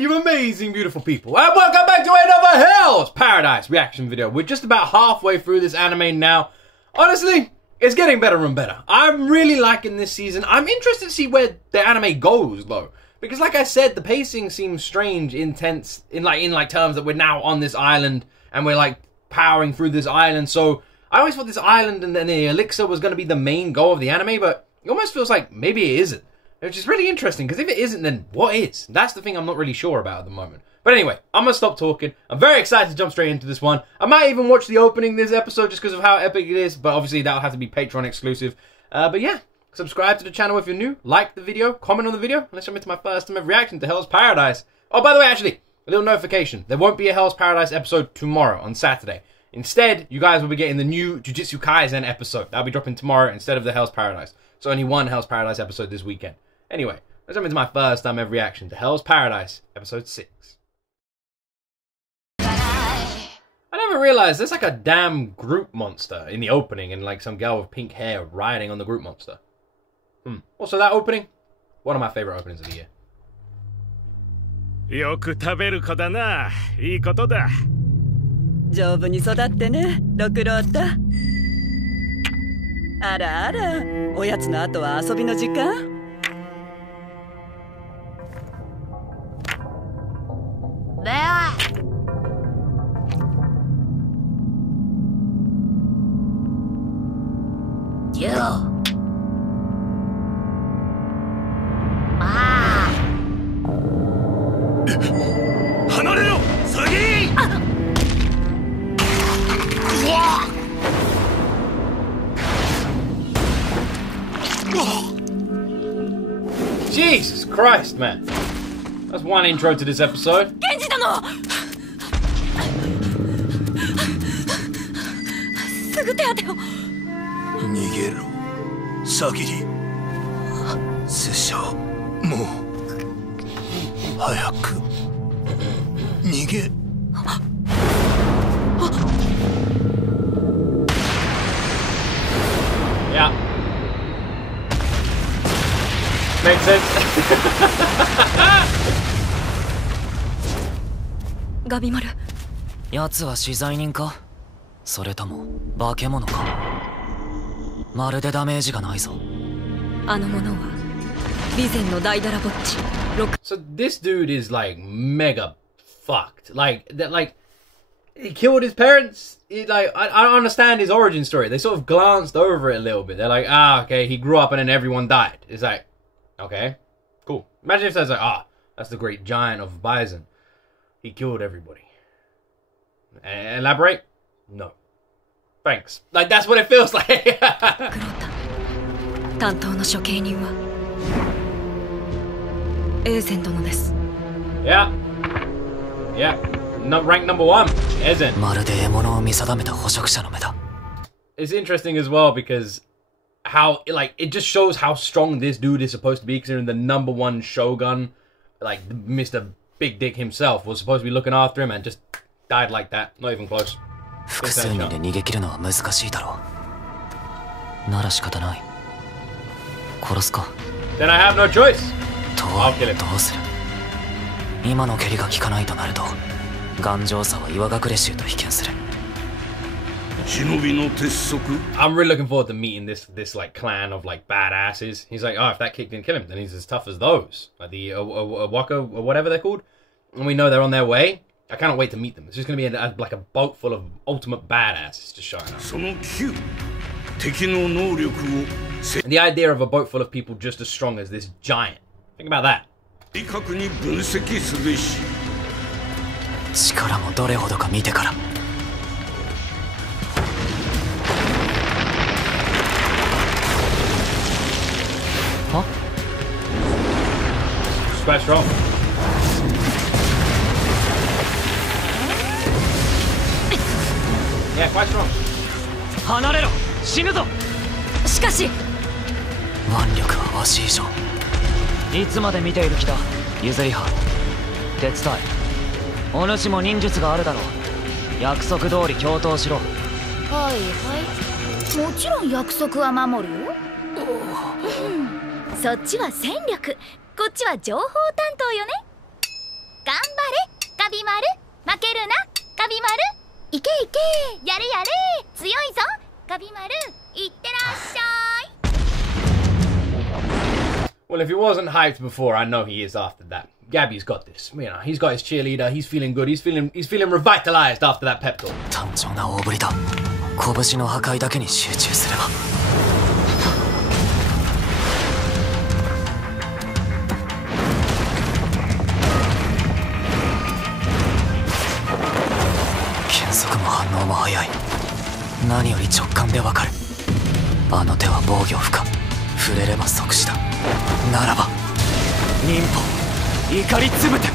you amazing, beautiful people, and welcome back to another Hell's Paradise reaction video. We're just about halfway through this anime now. Honestly, it's getting better and better. I'm really liking this season. I'm interested to see where the anime goes, though. Because like I said, the pacing seems strange, intense, in terms that we're now on this island, and we're like powering through this island. So I always thought this island and the elixir was going to be the main goal of the anime, but it almost feels like maybe it isn't. Which is really interesting, because if it isn't, then what is? That's the thing I'm not really sure about at the moment. But anyway, I'm going to stop talking. I'm very excited to jump straight into this one. I might even watch the opening this episode just because of how epic it is, but obviously that'll have to be Patreon exclusive. But yeah, subscribe to the channel if you're new, like the video, comment on the video, and let's jump into my first time of reaction to Hell's Paradise. Oh, by the way, actually, a little notification. There won't be a Hell's Paradise episode tomorrow on Saturday. Instead, you guys will be getting the new Jujutsu Kaisen episode. That'll be dropping tomorrow instead of the Hell's Paradise. So only one Hell's Paradise episode this weekend. Anyway, let's jump into my first time ever reaction to Hell's Paradise, episode 6. I never realized there's like a damn group monster in the opening and like some girl with pink hair riding on the group monster. Also, that opening, one of my favorite openings of the year. よく食べる子だな。いいことだ。丈夫に育ってね、六郎太。あらあら、おやつの後は遊びの時間？離れろ、サギー。Jesus Christ, man. That's one intro to this episode. すぐ手当てを。逃げろ、サギリ。拙者、もう早く逃げ。Yeah. Makes sense. ガビマル。奴は資材人か？それとも化け物か？まるでダメージがないぞ。あの者は備前の大だらぼっち。So this dude is like mega fucked. Like that, like he killed his parents. I don't understand his origin story. They sort of glanced over it a little bit. They're like, ah, okay, he grew up and then everyone died. It's like, okay, cool. Imagine if that's like, ah, that's the great giant of Bison. He killed everybody. Elaborate? No. Thanks. Like that's what it feels like. 担当の処刑人はエーゼン殿です。Yeah. Yeah. No, rank number 1. Ezen. まるで獲物を見定めた捕食者の目だ。It's interesting as well because how like it just shows how strong this dude is supposed to be, considering the number 1 shogun, like Mr. Big Dick himself, was supposed to be looking after him and just died like that. Not even close. 複数人で逃げ切るのは難しいだろう。なら仕方ない。殺すか。Then I have no choice. とはどうする？今の蹴りが効かないとなると、頑丈さは岩隠れ衆と比肩する。忍びの鉄則。I'm really looking forward to meeting this like clan of like badasses. He's like, oh, if that kick didn't kill him, then he's as tough as those, like the Waka or whatever they're called. And we know they're on their way. I cannot wait to meet them. It's just going to be like a boat full of ultimate badasses just showing up. And the idea of a boat full of people just as strong as this giant. Think about that. 力もどれほどか見てから。は？ It's quite strong. Yeah, quite strong. 離れろ、死ぬぞ。しかし腕力はわし以上。いつまで見ている気だ、譲り派。手伝い。お主も忍術があるだろう。約束通り共闘しろ。はいはい、もちろん約束は守るよ。そっちは戦力、こっちは情報担当よね。頑やれやれ、強いぞガビマル、いってらっしゃい。 Well, if he wasn't hyped before, I know he is after that. Gabby's got this. You know, he's got his cheerleader. He's feeling good. He's feeling revitalized after that pep talk. 単調な大振りだ。拳の破壊だけに集中すれば。減速も反応も早い。何より直感でわかる。あの手は防御不可。触れれば即死だ。ならば忍法怒りつぶて。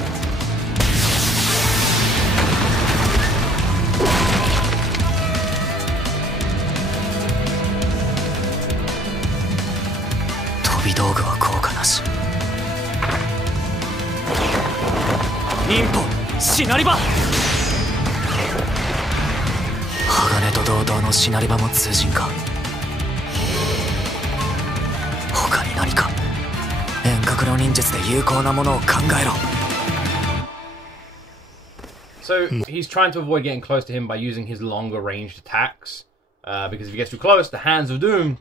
飛び道具は効果なし。忍法シナリバ。鋼と同等のシナリバも通じんか。他に何か遠隔の忍術で有効なものを考えろ。 So he's trying to avoid getting close to him by using his longer ranged attacks. Because if he gets too close, the Hands of Doom,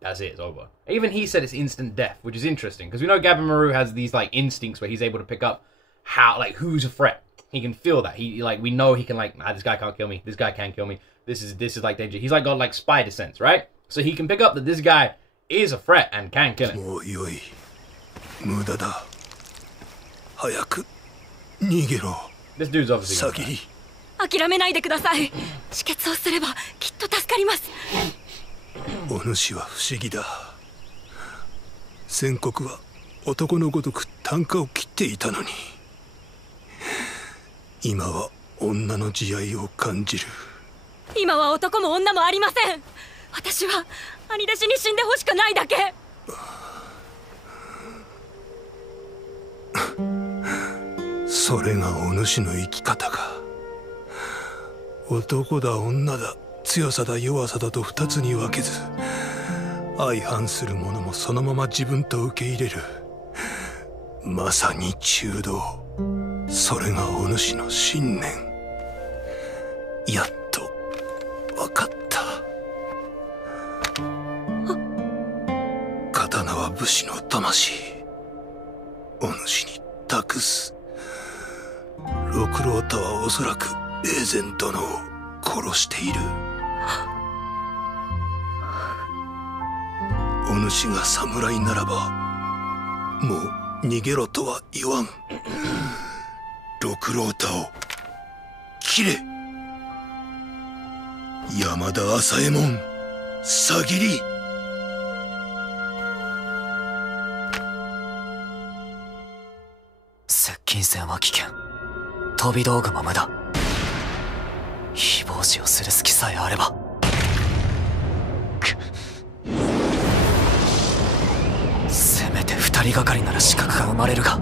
that's it, it's over. Even he said it's instant death, which is interesting because we know Gabimaru has these like instincts where he's able to pick up how like who's a threat. He can feel that. He like we know he can like this guy can't kill me. This guy can't kill me. This is like danger. He's like got like spider sense, right? So he can pick up that this guy is a threat and can kill him. もうよい。無駄だ。早く逃げろ。 This dude's obviously サ gonna ギ die. 諦めないでください。止血をすればきっと助かります。お主は不思議だ。先国は男のごとく啖呵を切っていたのに、今は女の慈愛を感じる。今は男も女もありません。私は兄弟子に死んでほしくないだけ。それがお主の生き方か。男だ女だ、強さだ弱さだと二つに分けず、相反するものもそのまま自分と受け入れる。まさに中道。それがお主の信念。やっと分かった。刀は武士の魂。お主に託す。六郎太はおそらく永前殿を殺している。お主が侍ならばもう逃げろとは言わん。六郎太を切れ。山田朝右衛門さぎり。接近戦は危険。飛び道具も無駄。非防止をする隙さえあれば。せめて二人がかりなら死角が生まれるが。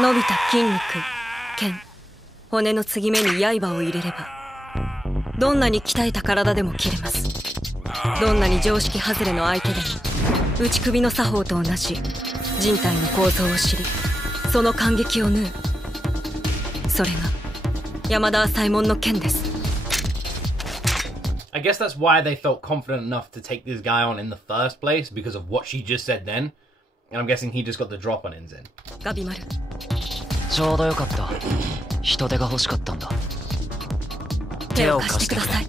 伸びた筋肉、剣、骨の継ぎ目に刃を入れればどんなに鍛えた体でも切れます。どんなに常識外れの相手でも打ち首の作法と同じ人体の構造を知り、その感激を縫う。それが山田朝右衛門の剣です。 I guess that's why they felt confident enough to take this guy on in the first place, because of what she just said then. And I'm guessing he just got the drop on Enzen. ガビマル、ちょうどよかった。人手が欲しかったんだ。手を貸してください。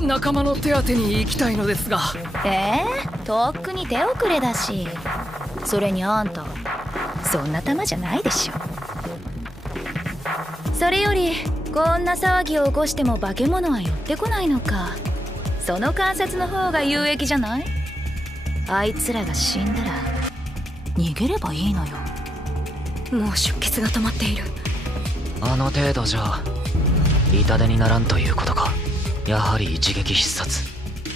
仲間の手当てに行きたいのですが。とっくに手遅れだし。それにあんたそんな玉じゃないでしょ。それよりこんな騒ぎを起こしても化け物は寄ってこないのか。その観察の方が有益じゃない？あいつらが死んだら逃げればいいのよ。もう出血が止まっている。あの程度じゃ痛手にならんということか。やはり一撃必殺。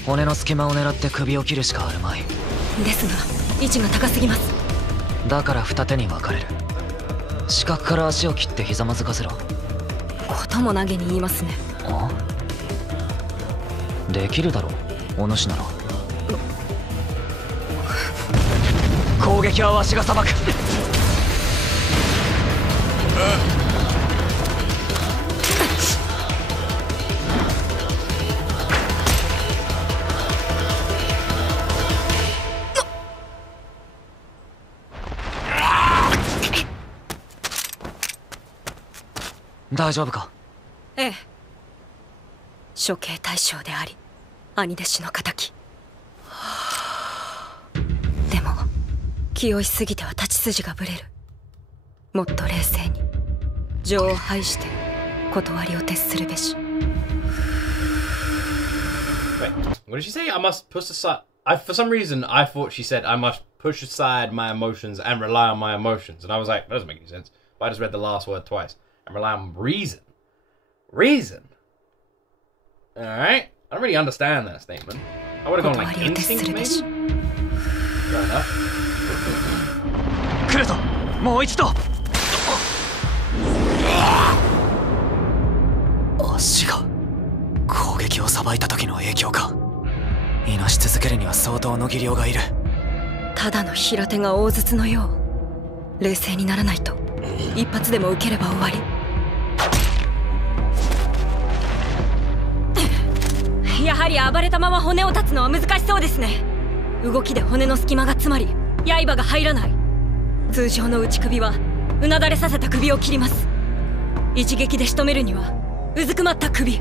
骨の隙間を狙って首を切るしかあるまい。ですが位置が高すぎます。だから二手に分かれる。死角から足を切ってひざまずかせろ。ことも投げに言いますね。あ？できるだろう、お主なら。攻撃はわしが裁く。大丈夫か？ええ。処刑対象であり兄弟子の敵。でも気負いすぎては立ち筋がぶれる。もっと冷静に情を排して断りを徹するべし。 Wait, what did she say? I must push aside. For some reason, I thought she said I must push aside my emotions and rely on my emotions, and I was like, that doesn't make any sense. But I just read the last word twice. And rely on reason. Reason? Alright. I don't really understand that statement. I would have gone like instinct, maybe? Fair enough. 来るぞ、もう一度。足が攻撃をさばいた時の影響か。いなし続けるには相当の技量がいる。ただの平手が大筒のよう。冷静にならないと一発でも受ければ終わり。やはり暴れたまま骨を断つのは難しそうですね。動きで骨の隙間が詰まり刃が入らない。通常の打ち首はうなだれさせた首を切ります。一撃で仕留めるにはうずくまった首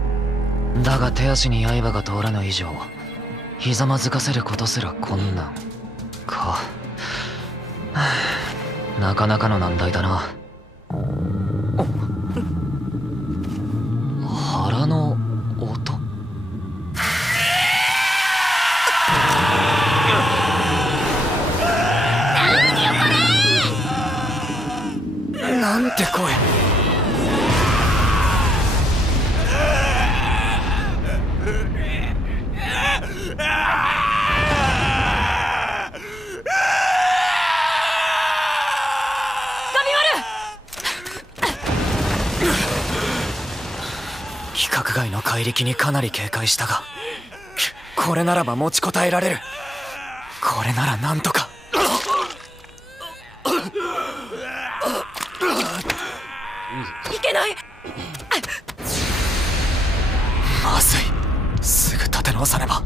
だが手足に刃が通らない以上ひざまずかせることすら困難か。なかなかの難題だな。腹の音。なんて声。規格外の怪力にかなり警戒したが、これならば持ちこたえられる。これならなんとか。いけない。まずい。すぐ立て直さねば。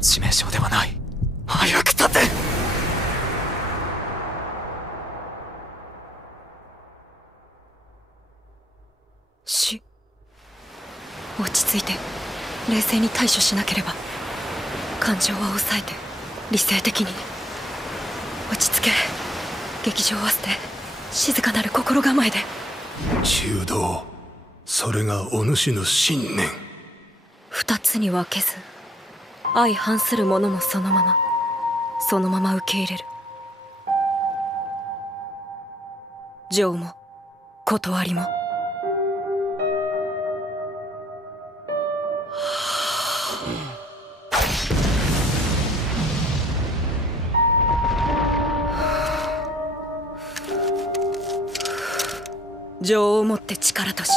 致命傷ではない。早く立て。落ち着いて冷静に対処しなければ。感情は抑えて理性的に。落ち着け。劇場は捨て静かなる心構えで。中道、それがお主の信念。二つに分けず相反するものもそのまま受け入れる。情も断りも。情をもって力とし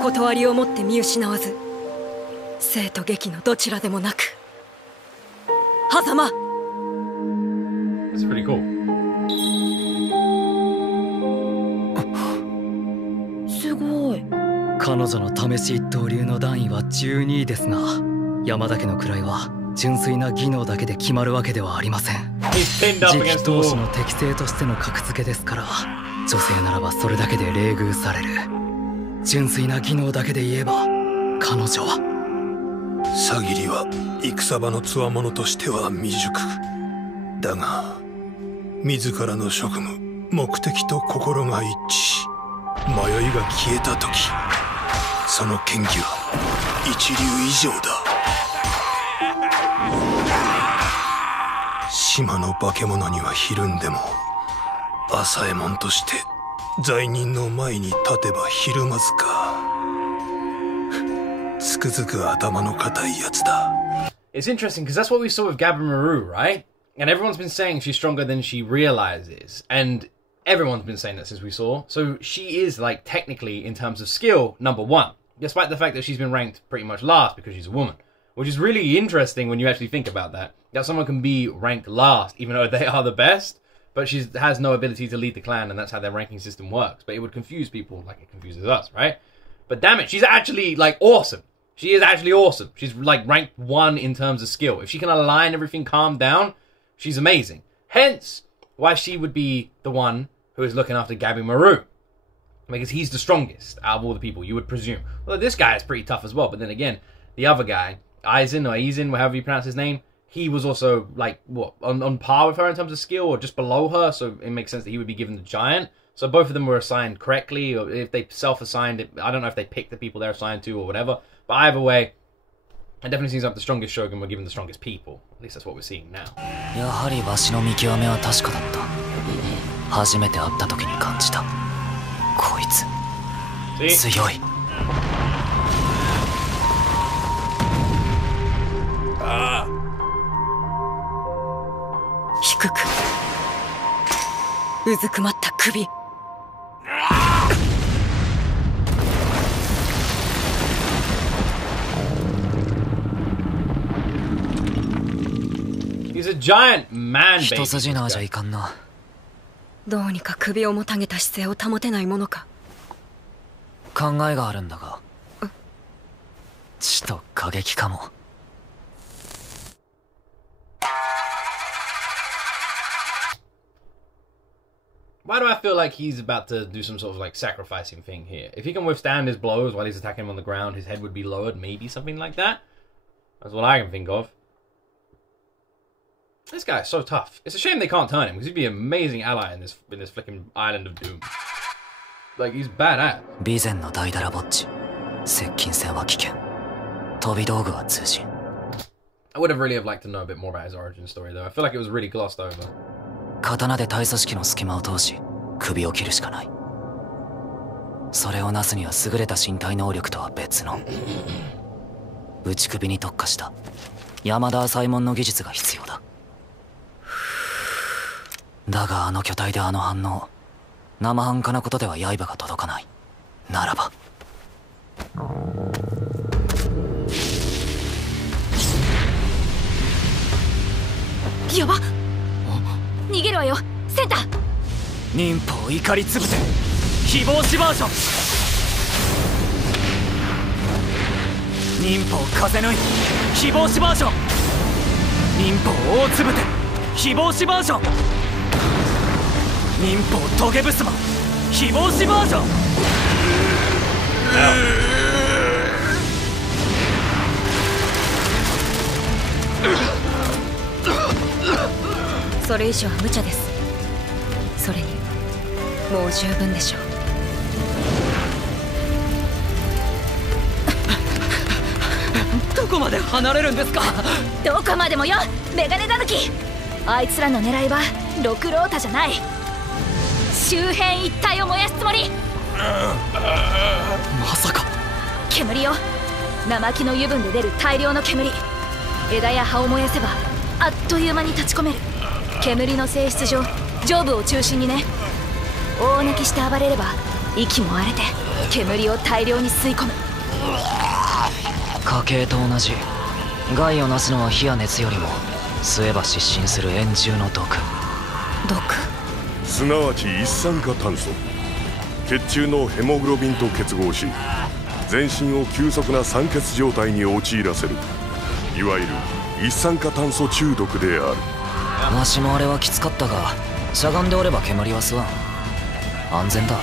断りをもって見失わず、生と劇のどちらでもなく。狭間。 That's pretty cool. すごい。彼女の試し一刀流の段位は12位ですが、山田家の位は純粋な技能だけで決まるわけではありません。次期当主の適正としての格付けですから、女性ならばそれだけで冷遇される。純粋な技能だけで言えば彼女は。さぎりは戦場の強者としては未熟だが、自らの職務目的と心が一致し迷いが消えた時、その剣技は一流以上だ。島の化け物にはひるんでも朝右衛門として罪人の前に立てばひるまずか。つくづく頭の固いやつだ。 It's interesting because that's what we saw with Gabamaru, right? And everyone's been saying she's stronger than she realizes. And everyone's been saying that since we saw. So she is, like, technically, in terms of skill, number one. Despite the fact that she's been ranked pretty much last because she's a woman. Which is really interesting when you actually think about that. That someone can be ranked last, even though they are the best. but she has no ability to lead the clan, and that's how their ranking system works. But it would confuse people like it confuses us, right? But damn it, she's actually, like, awesome. She is actually awesome. She's, like, ranked 1 in terms of skill. If she can align everything calm down, she's amazing. Hence, why she would be the one who is looking after Gabi Maru. Because he's the strongest out of all the people, you would presume. Well, this guy is pretty tough as well, but then again, the other guy, Aizen, however you pronounce his name, he was also, like, what, on par with her in terms of skill, or just below her, so it makes sense that he would be given the giant. So both of them were assigned correctly, or if they self-assigned it, I don't know if they picked the people they're assigned to or whatever, but either way, it definitely seems like the strongest Shogun were given the strongest people. At least that's what we're seeing now. やはりわしの見極めは確かだった。初めて会った時に感じた。こいつ、強い。低くうずくまった首。He's a giant man baby. 一筋縄じゃいかんな。どうにか首をもたげた姿勢を保てないものか。考えがあるんだが。血と過激かも。Why do I feel like he's about to do some sort of like sacrificing thing here? If he can withstand his blows while he's attacking him on the ground, his head would be lowered, maybe something like that. That's what I can think of. This guy is so tough. It's a shame they can't turn him, because he'd be an amazing ally in this flicking island of doom. Like, he's badass. 備前の大だらぼっち。接近戦は危険。飛び道具は通信。I would have really liked to know a bit more about his origin story, though. I feel like it was really glossed over. 刀で大組織の隙間を通し首を切るしかない。それをなすには優れた身体能力とは別の内首に特化した山田浅右衛門の技術が必要だ。だがあの巨体であの反応、生半可なことでは刃が届かない。ならばやばっ、逃げるわよ、センター。忍法怒りつぶて非防止バージョン。忍法風のい非防止バージョン。忍法大つぶて非防止バージョン。忍法トゲブスマ非防止バージョン。それ以上は無茶です。それにもう十分でしょう。どこまで離れるんですか。どこまでもよ、メガネだぬき。あいつらの狙いは六郎太じゃない。周辺一帯を燃やすつもり。まさか煙よ、生木の油分で出る大量の煙。枝や葉を燃やせばあっという間に立ち込める。煙の性質上上部を中心にね。大抜きして暴れれば息も荒れて煙を大量に吸い込む。家系と同じ。害をなすのは火や熱よりも吸えば失神する円柱の毒。毒すなわち一酸化炭素。血中のヘモグロビンと結合し全身を急速な酸欠状態に陥らせる、いわゆる一酸化炭素中毒である。わしもあれはきつかったが、しゃがんでおれば煙は吸わん。安全だ。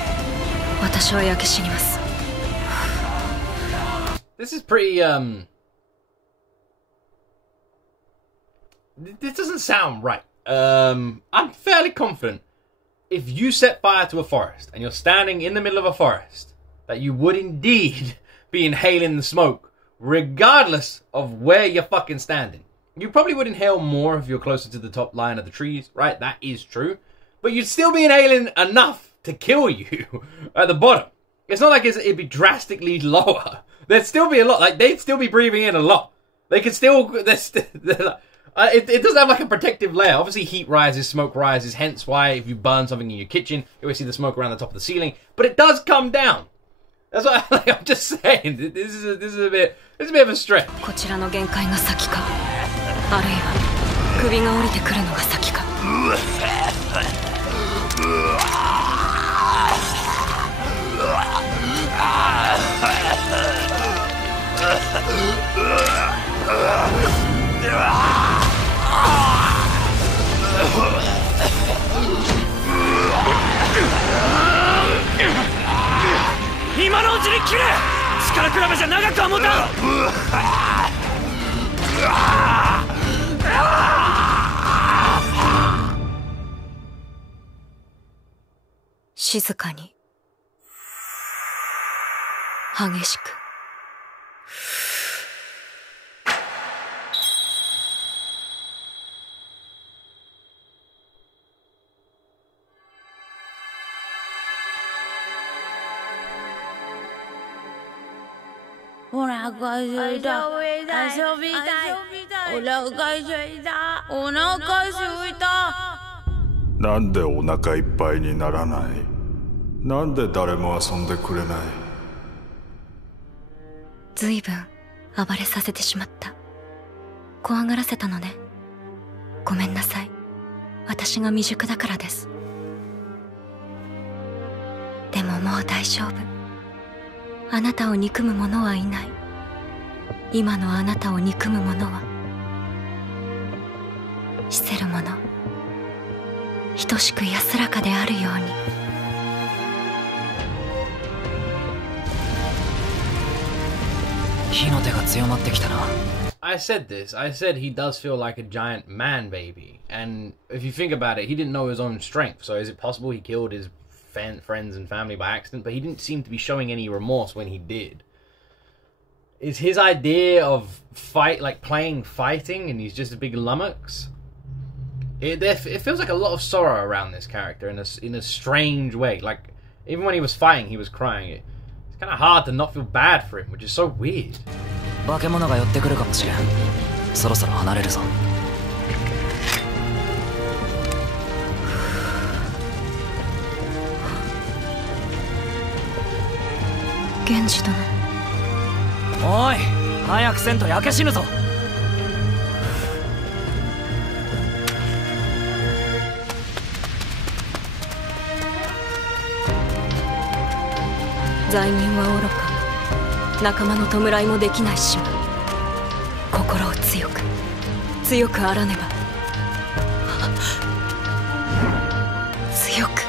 私は焼け死にます。This is pretty, this doesn't sound right. I'm fairly confident if you set fire to a forest and you're standing in the middle of a forest, that you would indeed be inhaling the smoke, regardless of where you're fucking standing. You probably would inhale more if you're closer to the top line of the trees, right? That is true. But you'd still be inhaling enough to kill you at the bottom. It's not like it'd be drastically lower. There'd still be a lot. Like, they'd still be breathing in a lot. They could still... it doesn't have like a protective layer. Obviously, heat rises, smoke rises. Hence why if you burn something in your kitchen, you always see the smoke around the top of the ceiling. But it does come down. That's what I'm just saying. This is a bit of a stretch. こちらの限界が先か、あるいは首が降りてくるのが先か。今のうちに切れ。力比べじゃ長くは持たん。静かに激しくお腹すいた。遊びたい。お腹すいた。お腹すいた。なんでお腹いっぱいにならない？なんで誰も遊んでくれない？ずいぶん暴れさせてしまった。怖がらせたのね。ごめんなさい。私が未熟だからです。でももう大丈夫。あなたを憎む者はいない。今のあなたを憎む者は死せる者、等しく安らかであるように。火の手が強まってきたな。I said this. I said he does feel like a giant man baby. And if you think about it, he didn't know his own strength. So is it possible he killed his friends and family by accident? But he didn't seem to be showing any remorse when he did. Is his idea of playing fighting and he's just a big lummox? It feels like a lot of sorrow around this character in a strange way. Like, even when he was fighting, he was crying. It's kind of hard to not feel bad for him, which is so weird. 化け物が寄ってくるかもしれん。そろそろ離れるぞ。源氏殿。おい、早くせんと焼け死ぬぞ。罪人は愚か。仲間の弔いもできない島。心を強く強くあらねば。強く。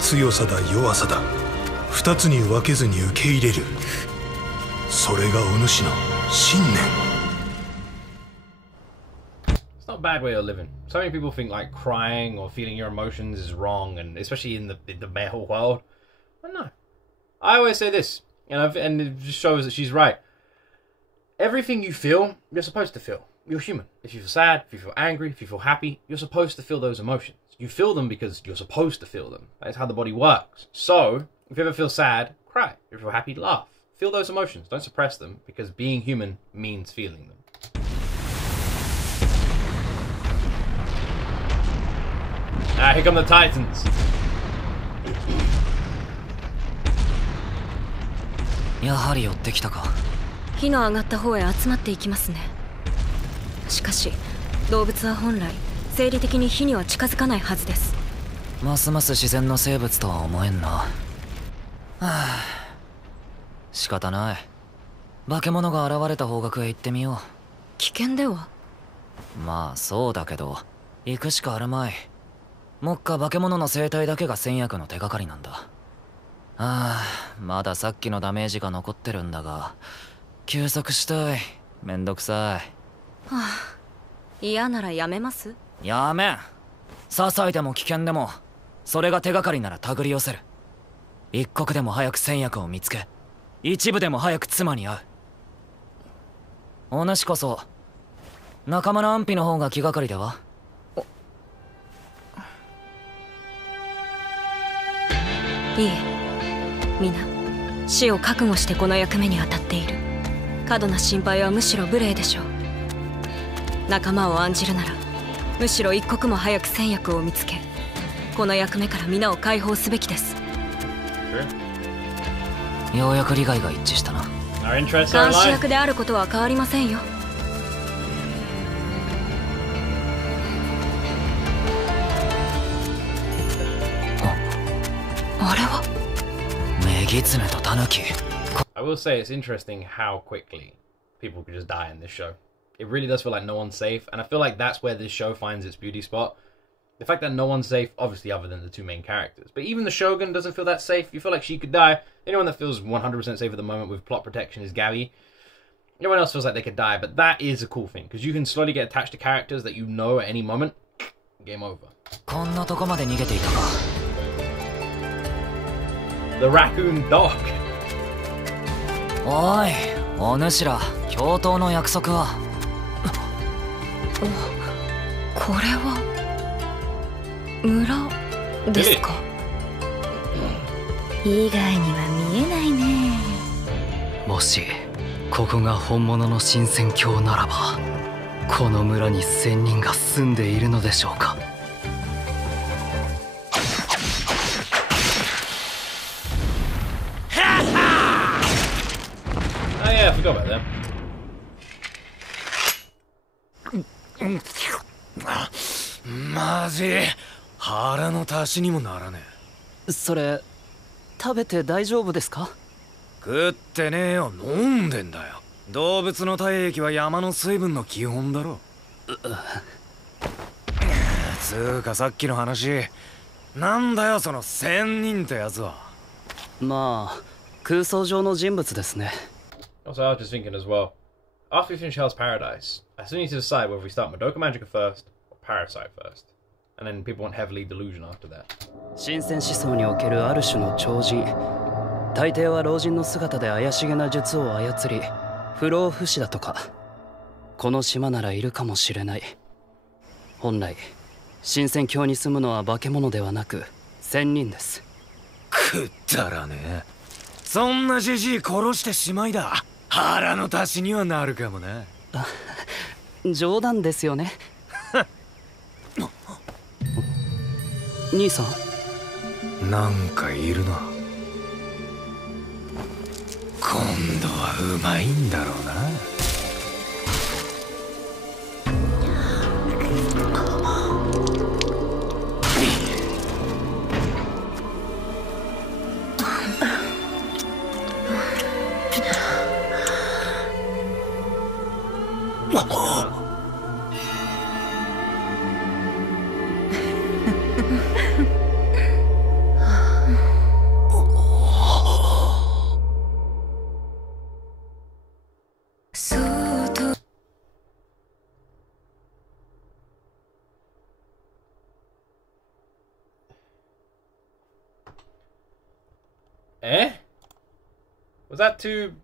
強さだ弱さだ、二つに分けずに受け入れる。それがお主の信念。It's not a bad way of living. So many people think like crying or feeling your emotions is wrong, and especially in the male world. But no. I always say this, and it just shows that she's right. Everything you feel, you're supposed to feel. You're human. If you feel sad, if you feel angry, if you feel happy, you're supposed to feel those emotions. You feel them because you're supposed to feel them. That's how the body works. So, if you ever feel sad, cry. If you feel happy, laugh. Feel those emotions. Don't suppress them, because being human means feeling them. Ah, here come the Titans. やはり寄ってきたか。火の上がった方へ集まっていきますね。しかし動物は本来生理的に火には近づかないはずです。ますます自然の生物とは思えんな。はあ、仕方ない。化け物が現れた方角へ行ってみよう。危険では。まあそうだけど行くしかあるまい。目下化け物の生態だけが戦略の手がかりなんだ。ああ、まださっきのダメージが残ってるんだが、休息したい。めんどくさい。はあ、嫌ならやめます？やめん。些細でも危険でも、それが手がかりなら手繰り寄せる。一刻でも早く戦略を見つけ、一部でも早く妻に会う。お主こそ仲間の安否の方が気がかりでは？いえ、皆死を覚悟してこの役目に当たっている。過度な心配はむしろ無礼でしょう。仲間を案じるならむしろ一刻も早く戦略を見つけ、この役目から皆を解放すべきです。ようやく利害が一致したな。監視役であることは変わりませんよ。狐とタヌキ。 I will say it's interesting how quickly people could just die in this show. It really does feel like no one's safe, and I feel like that's where this show finds its beauty spot. The fact that no one's safe, obviously other than the two main characters. But even the Shogun doesn't feel that safe. You feel like she could die. Anyone that feels 100% safe at the moment with plot protection is Gabby. Everyone else feels like they could die, but that is a cool thing, because you can slowly get attached to characters that you know at any moment. Game over. こんなとこまで逃げていたか。 The raccoon dog. おい、お主ら、共闘の約束は。これは村ですか。以外には見えないね。もしここが本物の神仙境ならば、この村に1000人が住んでいるのでしょうか。Oh yeah, I forgot about that. まずい。腹の足しにもならねえ。それ食べて大丈夫ですか？食ってねえよ、飲んでんだよ。動物の体液は山の水分の基本だろ。つうかさっきの話、なんだよその1000人ってやつは。まあ空想上の人物ですね。 Also, I was just thinking as well. After we finish Hell's Paradise, I still need to decide whether we start Madoka Magica first or Parasite first. And then people want Heavenly Delusion after that. 神仙思想におけるある種の超人、大抵は老人の姿で怪しげな術を操り不老不死だとか。この島ならいるかもしれない。本来神仙境に住むのは化け物ではなく仙人です。くったらねえ。そんなじじい殺してしまいだ。腹の足しにはなるかもな。冗談ですよね。兄さん、なんかいるな。今度はうまいんだろうな。Eh? Was that two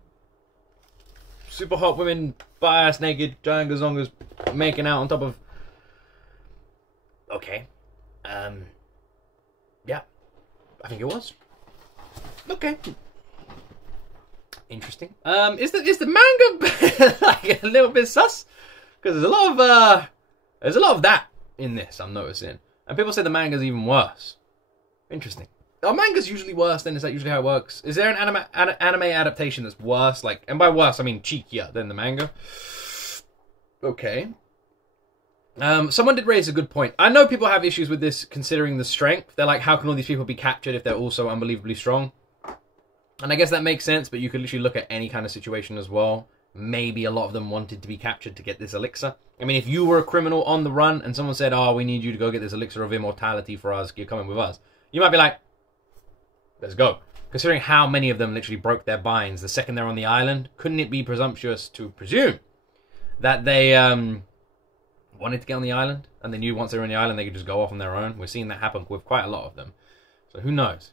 super hot women, butt-ass naked, giant gazongas making out on top of... Okay. Yeah. I think it was. Okay. Interesting. Is the manga like a little bit sus? Because there's a lot of that in this, I'm noticing. And people say the manga's even worse. Interesting. Are mangas usually worse then? Is that usually how it works? Is there an anime adaptation that's worse? Like, and by worse, I mean cheekier than the manga. Okay. Someone did raise a good point. I know people have issues with this considering the strength. They're like, how can all these people be captured if they're also unbelievably strong? And I guess that makes sense, but you could literally look at any kind of situation as well. Maybe a lot of them wanted to be captured to get this elixir. I mean, if you were a criminal on the run and someone said, oh, we need you to go get this elixir of immortality for us, you're coming with us. You might be like, let's go. Considering how many of them literally broke their binds the second they're on the island, couldn't it be presumptuous to presume that they wanted to get on the island and they knew once they were on the island they could just go off on their own? We're seeing that happen with quite a lot of them. So who knows?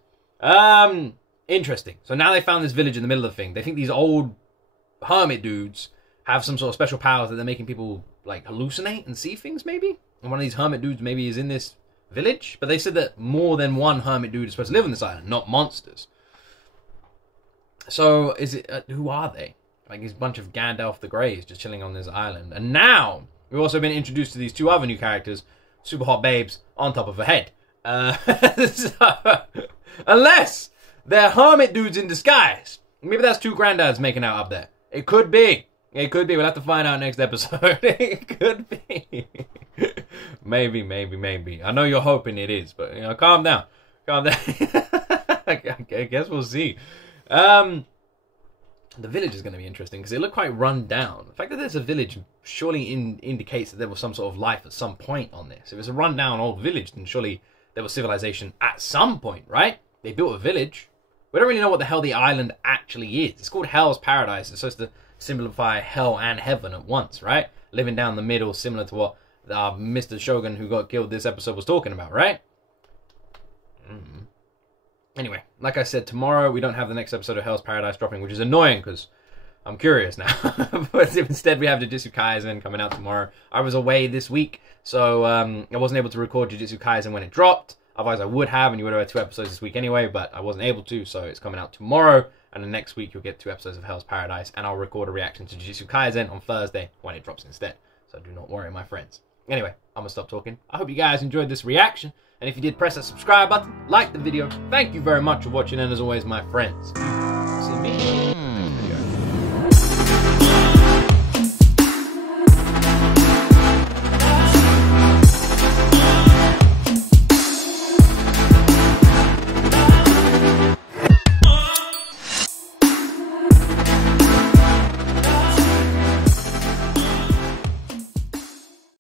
Interesting. So now they found this village in the middle of the thing. They think these old hermit dudes have some sort of special powers that they're making people like hallucinate and see things maybe? And one of these hermit dudes maybe is in this village? But they said that more than one hermit dude is supposed to live on this island, not monsters. So is it who are they? Like this bunch of Gandalf the Greys just chilling on this island. And now we've also been introduced to these two other new characters, super hot babes on top of a head. So, unless they're hermit dudes in disguise. Maybe that's two granddads making out up there. It could be. It could be. We'll have to find out next episode. It could be. Maybe. I know you're hoping it is, but you know, calm down. Calm down. I guess we'll see. The village is going to be interesting because it looked quite run down. The fact that there's a village surely indicates that there was some sort of life at some point on this. If it's a run down old village, then surely there was civilization at some point, right? They built a village. We don't really know what the hell the island actually is. It's called Hell's Paradise. It's supposed to simplify hell and heaven at once, right? Living down the middle, similar to what Mr. Shogun, who got killed this episode, was talking about, right? Anyway, like I said, tomorrow we don't have the next episode of Hell's Paradise dropping, which is annoying because I'm curious now. But instead we have Jujutsu Kaisen coming out tomorrow. I was away this week, so I wasn't able to record Jujutsu Kaisen when it dropped. Otherwise I would have, and you would have had 2 episodes this week anyway, but I wasn't able to, so it's coming out tomorrow. And the next week you'll get 2 episodes of Hell's Paradise, and I'll record a reaction to Jujutsu Kaisen on Thursday when it drops instead. So do not worry, my friends. Anyway, I'm going to stop talking. I hope you guys enjoyed this reaction. And if you did, press that subscribe button, like the video. Thank you very much for watching, and as always, my friends, see me